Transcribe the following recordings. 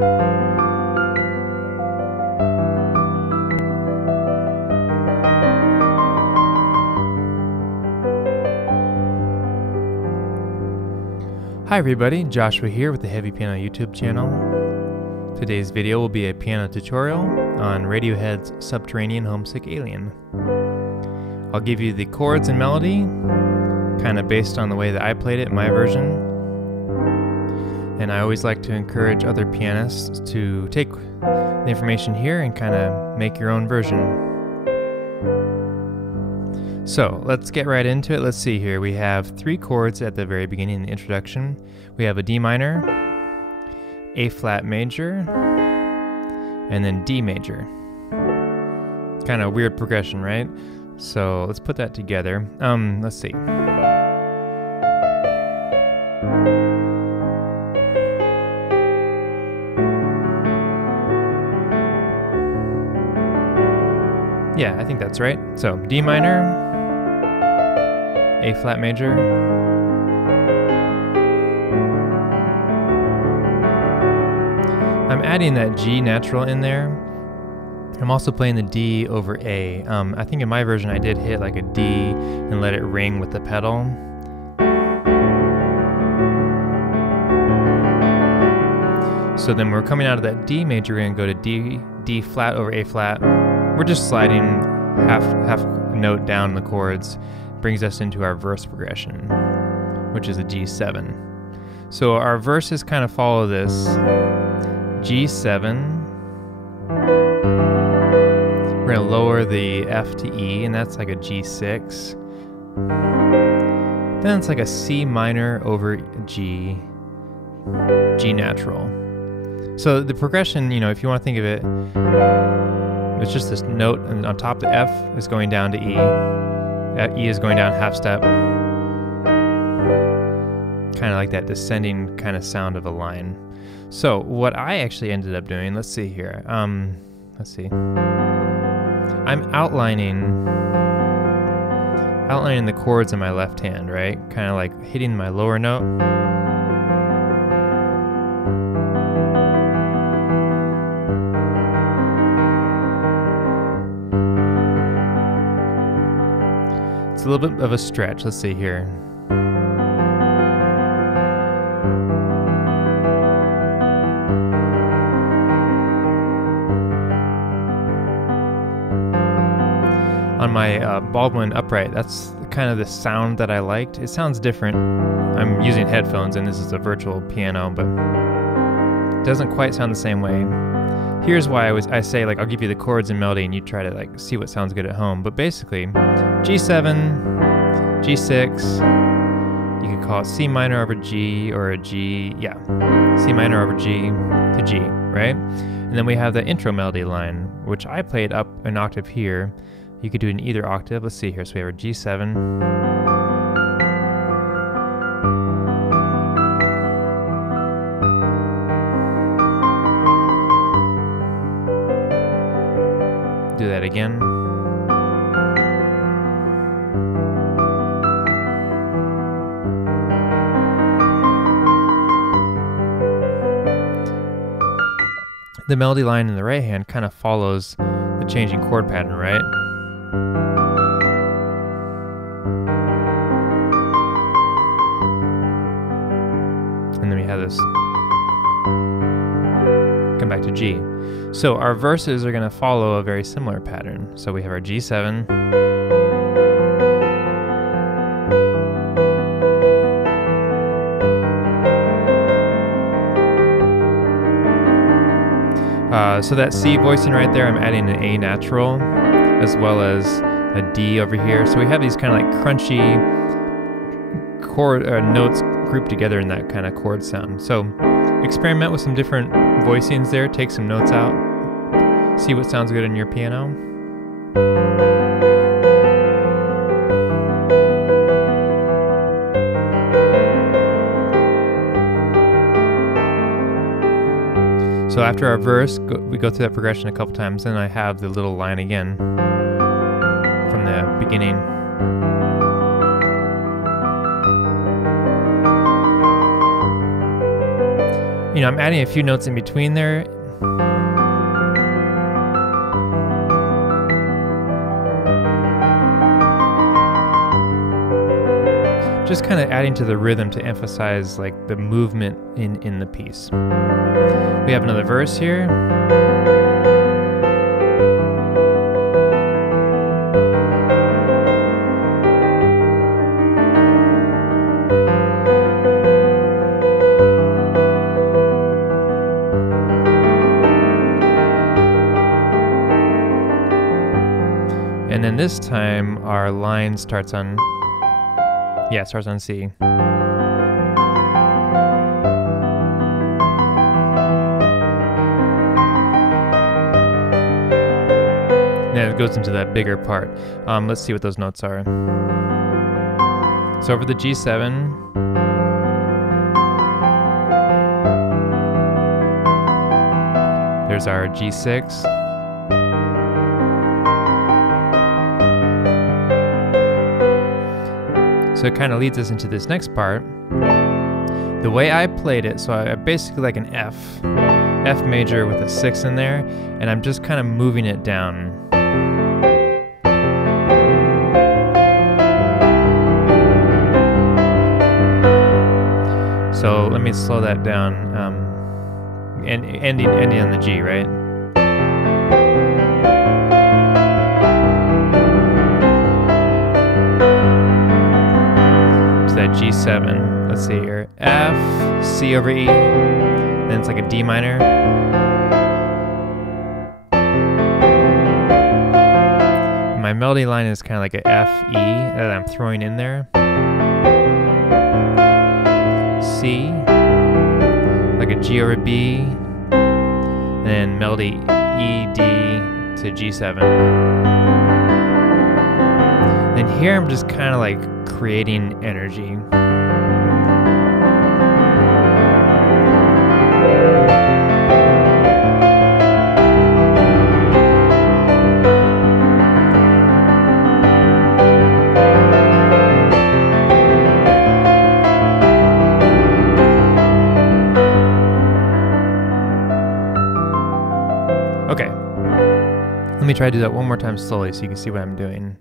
Hi everybody, Joshua here with the Heavy Piano YouTube channel. Today's video will be a piano tutorial on Radiohead's Subterranean Homesick Alien. I'll give you the chords and melody, kind of based on the way that I played it in my version. And I always like to encourage other pianists to take the information here and kind of make your own version. So let's get right into it. Let's see here. We have three chords at the very beginning in the introduction. We have a D minor, A flat major, and then D major. Kind of weird progression, right? So let's put that together. Let's see. Yeah, I think that's right. So D minor, A flat major, I'm adding that G natural in there. I'm also playing the D over A. I think in my version I did hit like a D and let it ring with the pedal. So then we're coming out of that D major, we're gonna go to D flat over A flat. We're just sliding half note down the chords. Brings us into our verse progression, which is a G7. So our verses kind of follow this. G7. We're going to lower the F to E, and that's like a G6. Then it's like a C minor over G natural. So the progression, you know, if you want to think of it, it's just this note, and on top the F is going down to E. E is going down half step, kind of like that descending kind of sound of a line. So what I actually ended up doing, let's see here. Let's see. I'm outlining the chords in my left hand, right? Kind of like hitting my lower note. It's a little bit of a stretch. Let's see here. On my Baldwin upright, that's kind of the sound that I liked. It sounds different. I'm using headphones and this is a virtual piano, but it doesn't quite sound the same way. Here's why I say, like, I'll give you the chords and melody and you try to like see what sounds good at home. But basically, G7, G6, you could call it C minor over G or a G, yeah, C minor over G to G, right? And then we have the intro melody line, which I played up an octave here. You could do it in either octave. Let's see here. So we have our G7. Do that again. The melody line in the right hand kind of follows the changing chord pattern, right? And then we have this come back to G. So our verses are going to follow a very similar pattern. So we have our G7. So that C voicing right there, I'm adding an A natural as well as a D over here. So we have these kind of like crunchy chord notes grouped together in that kind of chord sound. So experiment with some different voicings there, take some notes out, see what sounds good in your piano. So after our verse, we go through that progression a couple times, then I have the little line again from the beginning. You know, I'm adding a few notes in between there. Just kind of adding to the rhythm to emphasize like the movement in the piece. We have another verse here. And then this time our line starts on, yeah, it starts on C. Then it goes into that bigger part. Let's see what those notes are. So over the G7, there's our G6. So it kind of leads us into this next part. The way I played it, so I basically like an F major with a 6 in there, and I'm just kind of moving it down. So let me slow that down, and ending on the G, right? That G7, let's see here, F, C over E, then it's like a D minor. My melody line is kind of like a F, E that I'm throwing in there. C, like a G over B, and then melody E, D to G7. And here I'm just kind of like creating energy. Okay, let me try to do that one more time slowly so you can see what I'm doing.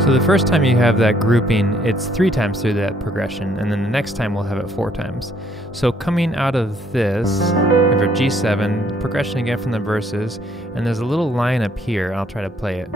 So the first time you have that grouping, it's 3 times through that progression, and then the next time we'll have it 4 times. So coming out of this, we have our G7, progression again from the verses, and there's a little line up here. I'll try to play it.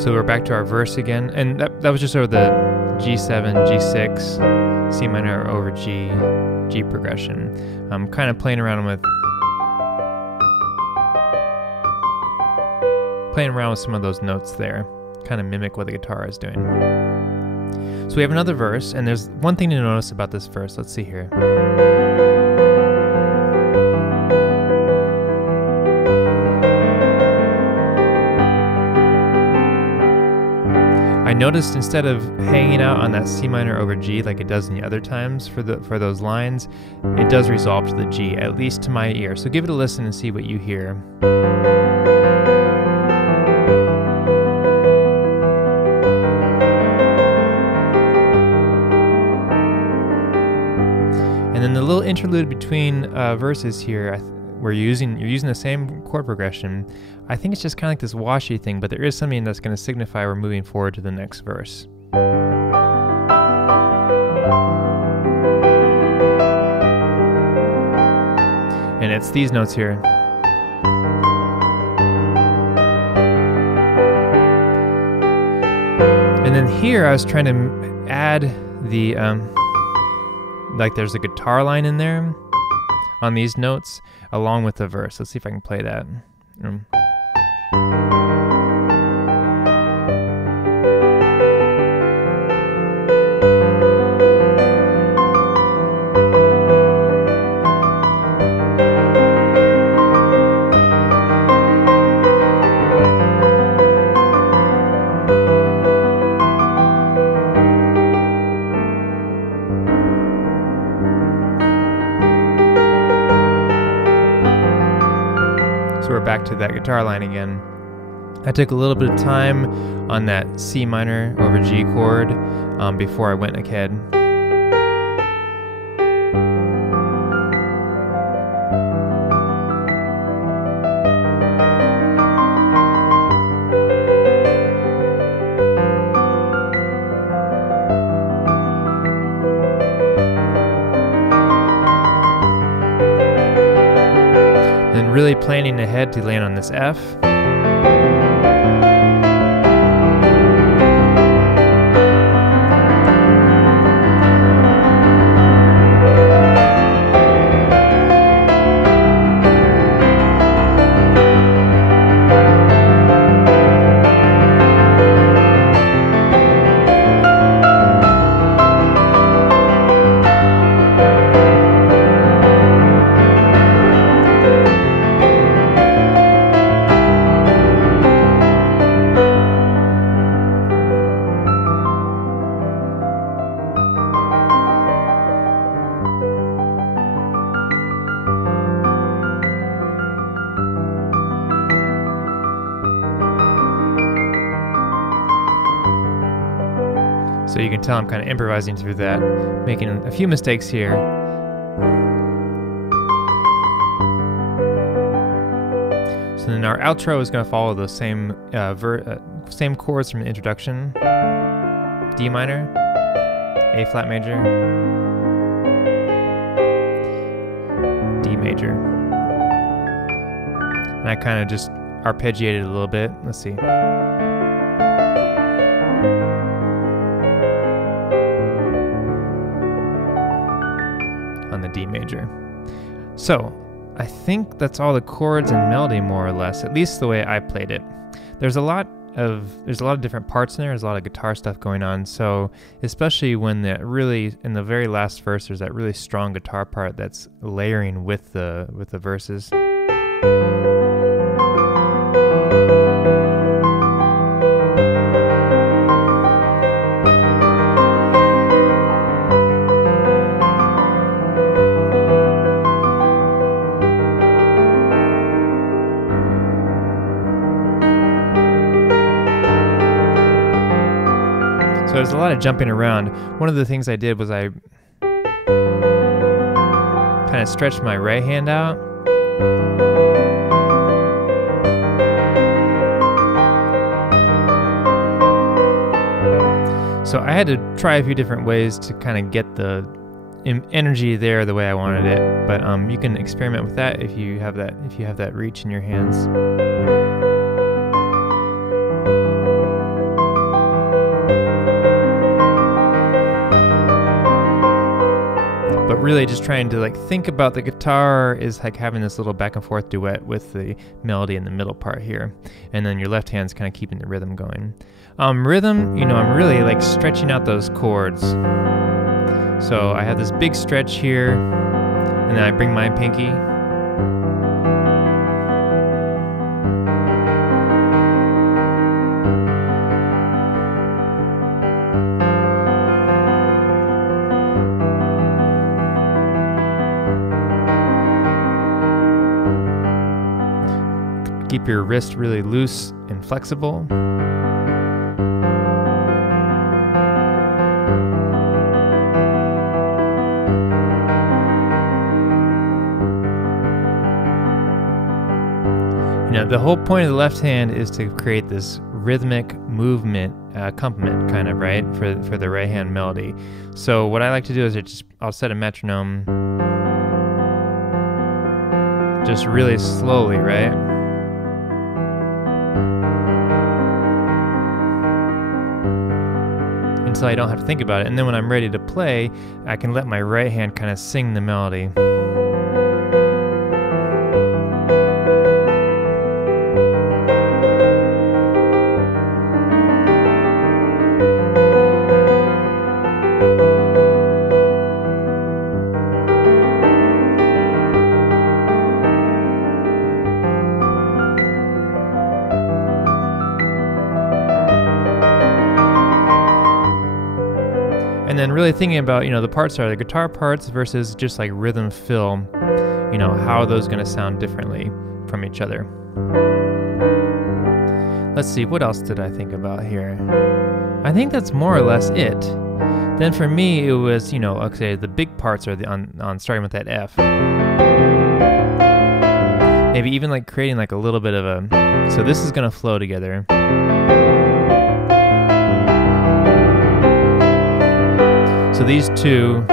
So we're back to our verse again, and that was just over the G7, G6, C minor over G, G progression. I'm kind of playing around with some of those notes there, kind of mimic what the guitar is doing. So we have another verse, and there's one thing to notice about this verse. Let's see here. I noticed instead of hanging out on that C minor over G like it does in the other times for those lines, it does resolve to the G, at least to my ear. So give it a listen and see what you hear. And then the little interlude between verses here, where you're using the same chord progression. I think it's just kind of like this washy thing, but there is something that's going to signify we're moving forward to the next verse. And it's these notes here. And then here I was trying to add the, like there's a guitar line in there on these notes along with the verse. Let's see if I can play that. So we're back to that guitar line again. I took a little bit of time on that C minor over G chord before I went ahead. Really planning ahead to land on this F. So you can tell I'm kind of improvising through that, making a few mistakes here. So then our outro is going to follow the same same chords from the introduction. D minor, A flat major, D major. And I kind of just arpeggiated a little bit. Let's see. On the D major. So I think that's all the chords and melody more or less, at least the way I played it. There's a lot of different parts in there. There's a lot of guitar stuff going on. So especially when in the very last verse, there's that really strong guitar part that's layering with the verses. So there's a lot of jumping around. One of the things I did was I kind of stretched my right hand out. So I had to try a few different ways to kind of get the energy there the way I wanted it. But you can experiment with that if you have that reach in your hands. But really just trying to think about the guitar is like having this little back and forth duet with the melody in the middle part here. And then your left hand's kind of keeping the rhythm going. Rhythm, I'm really stretching out those chords. So I have this big stretch here, and then I bring my pinky. Keep your wrist really loose and flexible. The whole point of the left hand is to create this rhythmic movement accompaniment, kind of, right, for the right hand melody. So what I like to do is I'll set a metronome just really slowly, right? until I don't have to think about it. And then when I'm ready to play, I can let my right hand kind of sing the melody. And then really thinking about, the parts are the guitar parts versus just like rhythm fill, how are those going to sound differently from each other. Let's see, what else did I think about here? I think that's more or less it. Then for me, it was, okay, the big parts are on starting with that F. Maybe even like creating like a little bit of a, so this is going to flow together. So these two,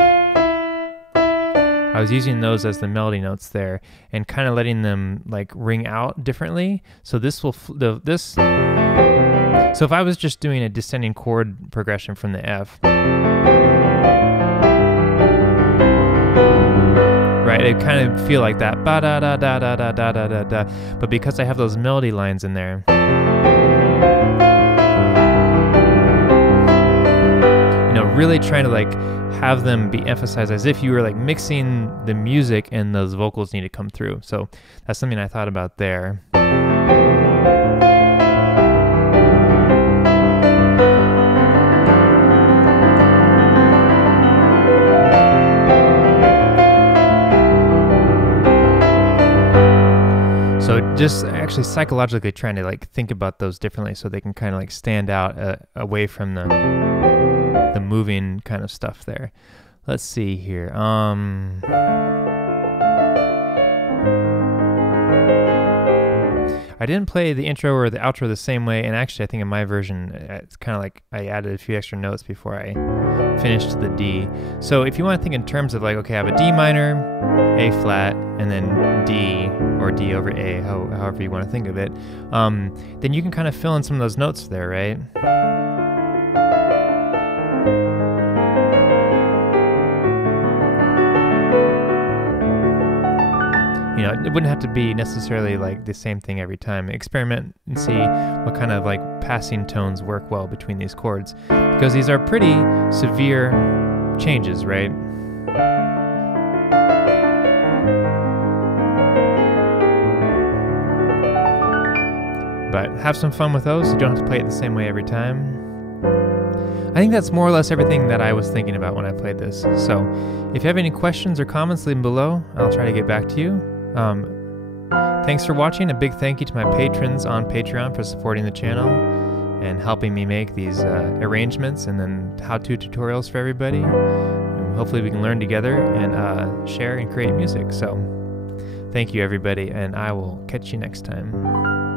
I was using those as the melody notes there and kind of letting them like ring out differently. So this will, so if I was just doing a descending chord progression from the F, right, it'd kind of feel like that, ba da da da da da da da da da. But because I have those melody lines in there, really trying to like have them be emphasized as if you were like mixing the music and those vocals need to come through. So that's something I thought about there. So just actually psychologically trying to like think about those differently so they can kind of like stand out away from the moving kind of stuff there. Let's see here. I didn't play the intro or the outro the same way, and actually I think in my version it's kind of like I added a few extra notes before I finished the D. So if you want to think in terms of like, okay, I have a D minor, A flat, and then D, or D over A, however you want to think of it, then you can kind of fill in some of those notes there, right? It wouldn't have to be necessarily like the same thing every time. Experiment and see what kind of like passing tones work well between these chords, because these are pretty severe changes, right? But have some fun with those. You don't have to play it the same way every time. I think that's more or less everything that I was thinking about when I played this. So if you have any questions or comments, leave them below. I'll try to get back to you. Thanks for watching. A big thank you to my patrons on Patreon for supporting the channel and helping me make these arrangements and then how-to tutorials for everybody. And hopefully we can learn together and share and create music. So thank you, everybody, and I will catch you next time.